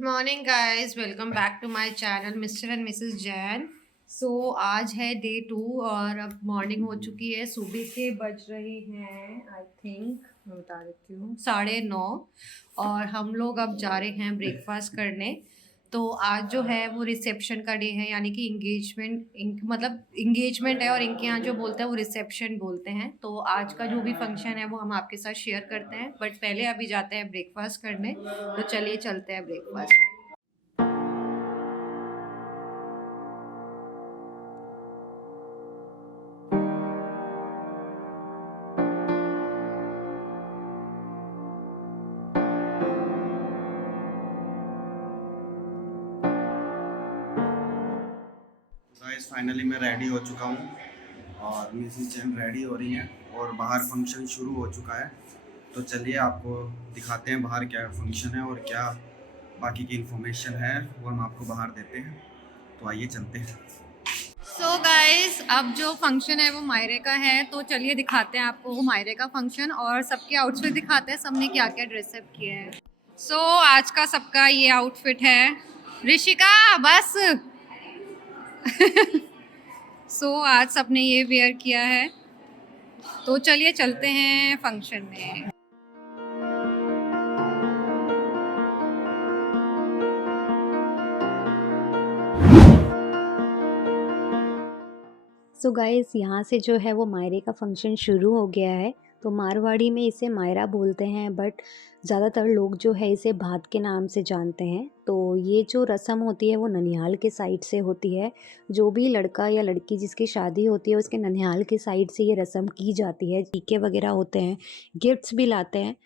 Good morning guys, welcome back to my channel Mr and Mrs Jain. So आज है day 2 और अब morning हो चुकी है। सुबह के बज रहे हैं आई थिंक, मैं बता देती हूँ, 9:30। और हम लोग अब जा रहे हैं ब्रेकफास्ट करने। तो आज जो है वो रिसेप्शन का डे है, यानी कि मतलब इंगेजमेंट है, और इनके यहाँ जो बोलते हैं वो रिसेप्शन बोलते हैं। तो आज का जो भी फंक्शन है वो हम आपके साथ शेयर करते हैं, बट पहले अभी जाते हैं ब्रेकफास्ट करने। तो चलिए चलते हैं ब्रेकफास्ट। गाइस फाइनली मैं रेडी हो चुका हूँ और मिसेस जैन रेडी हो रही हैं और बाहर फंक्शन शुरू हो चुका है। तो चलिए आपको दिखाते हैं बाहर क्या फंक्शन है और क्या बाकी की इन्फॉर्मेशन है वो हम आपको बाहर देते हैं। तो आइए चलते हैं। सो गाइस, अब जो फंक्शन है वो मायरे का है, तो चलिए दिखाते हैं आपको वो मायरे का फंक्शन, और सबके आउटफिट दिखाते हैं सबने क्या क्या ड्रेसअप किया है। सो आज का सबका ये आउटफिट है। ऋषिका बस। सो आज सबने ये वेयर किया है। तो चलिए चलते हैं फंक्शन में। सो गाइस यहाँ से जो है वो मायरे का फंक्शन शुरू हो गया है। तो मारवाड़ी में इसे मायरा बोलते हैं, बट ज़्यादातर लोग जो है इसे भात के नाम से जानते हैं। तो ये जो रस्म होती है वो ननिहाल के साइड से होती है। जो भी लड़का या लड़की जिसकी शादी होती है उसके ननिहाल के साइड से ये रस्म की जाती है। टीके वगैरह होते हैं, गिफ्ट्स भी लाते हैं।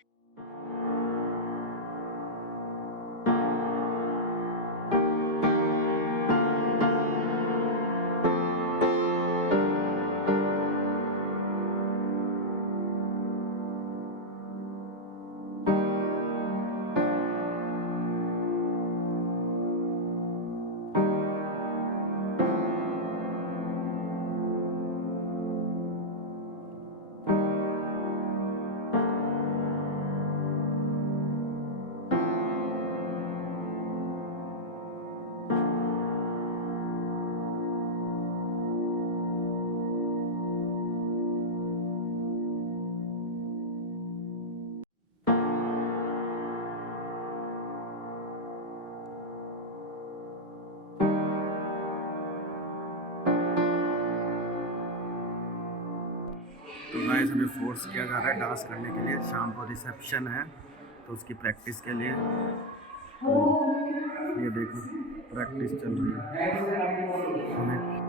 तो गाइस हमें फोर्स किया जा रहा है डांस करने के लिए। शाम को रिसेप्शन है तो उसकी प्रैक्टिस के लिए। तो ये देखो प्रैक्टिस चल रही है।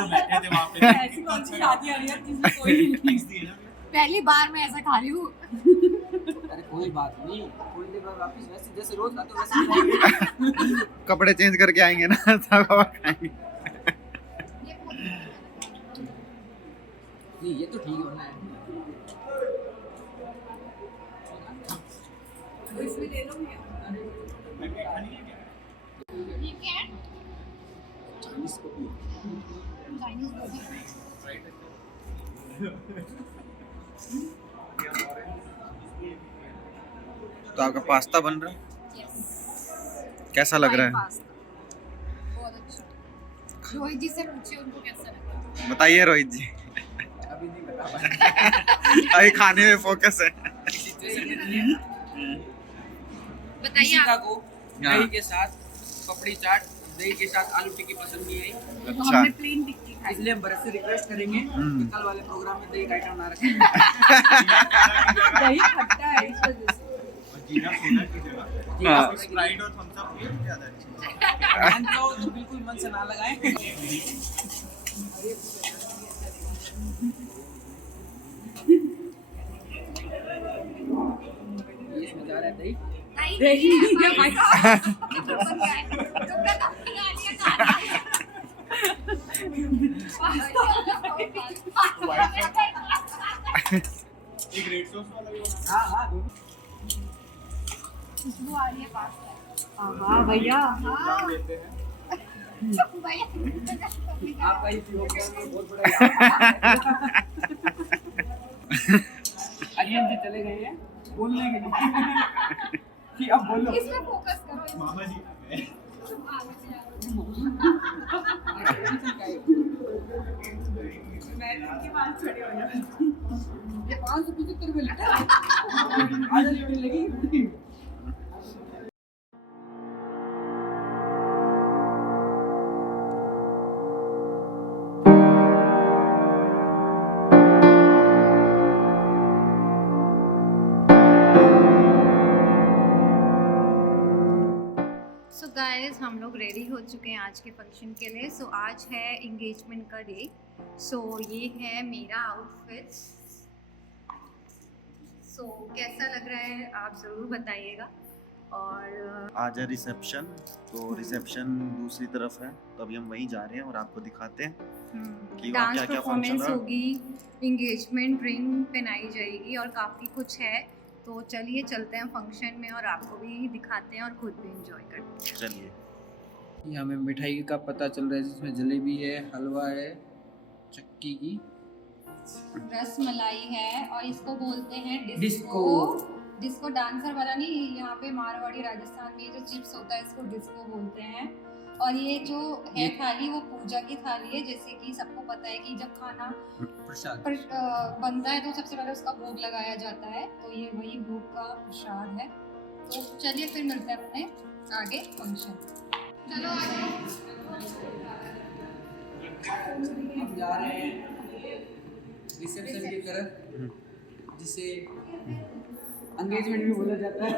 सब बैठे थे वहाँ पे। ऐसी कौन सी शादी आ रही है जिसमें कोई नहीं? पहली बार मैं ऐसा खा रही हूँ। अरे कोई बात नहीं, थोड़ी देर बाद वापस वैसे जैसे रोज खाते हो वैसे ही खाएंगे। कपड़े चेंज करके आएंगे ना तब और खाएंगे। नहीं ये तो ठीक होना है। इसमें ले लो ये क्या है? चाइनीज को भी चाइनीज गोभी। तो आपका पास्ता बन रहा है, Yes. कैसा लग रहा है? पास्ता बहुत अच्छा। रोहित जी से पूछिए उनको कैसा लगा। बताइए रोहित जी। अभी नहीं बता पाए। अभी खाने में फोकस है। बताइए इशिका आप। को हाँ। दही के साथ पपड़ी चाट, दही के साथ आलू टिक्की पसंद नहीं आई, तो अच्छा। हमने प्लेन टिक्की खाई। इसलिए हम भरत से रिक्वेस्ट करेंगे हम्म। कि कल वाले प्रोग्राम में दही का आइटम ना रखें। दही खट्टा है इस वजह से। हाँ। स्प्राइट और थम्स अप ध्यान तो बिल्कुल मन से ना लगाएं। ये इसमें जा रहा है दही। दही है भाई साहब। बन गया है। तो क्या खा लिया खाना। हाँ हाँ खुशबू आ रही है पास्ता। हाँ भैया। हाँ भैया। आपका ये बहुत बड़ा अरियन जी चले गए हैं बोलने के लिए कि अब बोलो। इसमें फोकस करो। मामा जी मैं इनके पास खड़े हो जाऊं। ये 575 में लिखा है। आधा लीटर लगी। सो गाइस हम लोग रेडी हो चुके हैं आज के फंक्शन के लिए। सो आज है इंगेजमेंट का डे। सो ये है मेरा आउटफिट। सो कैसा लग रहा है आप ज़रूर बताइएगा। और आज है रिसेप्शन, तो रिसेप्शन दूसरी तरफ है, तो अभी हम वहीं जा रहे हैं और आपको दिखाते हैं कि वहाँ डांस क्या-क्या परफॉर्मेंस फंक्शन रहा। होगी, इंगेजमेंट रिंग पहनाई जाएगी और काफ़ी कुछ है। तो चलिए चलते हैं फंक्शन में और आपको भी दिखाते हैं और खुद भी इंजॉय करते हैं। चलिए। ये हमें मिठाई का पता चल रहा है जिसमें जलेबी है, हलवा है, चक्की की रस मलाई है और इसको बोलते हैं डिस्को। डिस्को। डिस्को डांसर वाला नहीं, यहाँ पे मारवाड़ी राजस्थान में ये जो चिप्स होता है इसको डिस्को बोलते हैं। और ये जो है थाली वो पूजा की थाली है। जैसे कि सबको पता है कि जब खाना प्रसाद। बनता है तो सबसे पहले उसका भोग लगाया जाता है, तो ये वही भोग का प्रसाद है। तो चलिए फिर मिलते हैं अपने आगे फंक्शन। चलो आगे। हम जा रहे हैं रिसेप्शन की तरफ, जिसे एंगेजमेंट भी बोला जाता है।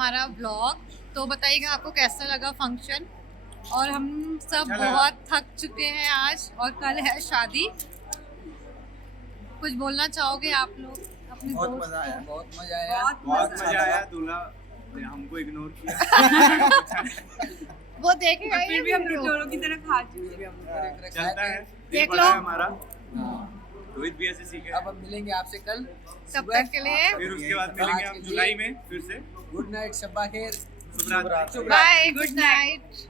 हमारा व्लॉग। तो बताइएगा आपको कैसा लगा फंक्शन। और हम सब चला। बहुत थक चुके हैं आज, और कल है शादी। कुछ बोलना चाहोगे आप लोग अपने बहुत दोस्त मजा आया। को? बहुत मजा आया। बहुत मजा आया। दूल्हा ने हमको इग्नोर किया। वो देखेगा ये फिर भी हम वीडियो। दोनों की तरह खा चुके हैं। चलता है। देख बड़ा लो। है हमारा। रोहित भी ऐसे सीखे। अब हम मिलेंगे आपसे कल। तब तक के लिए फिर उसके बाद मिलेंगे हम जुलाई में फिर से। गुड नाइट, शब्बा खैर। शुभ रात्रि। Bye, good night.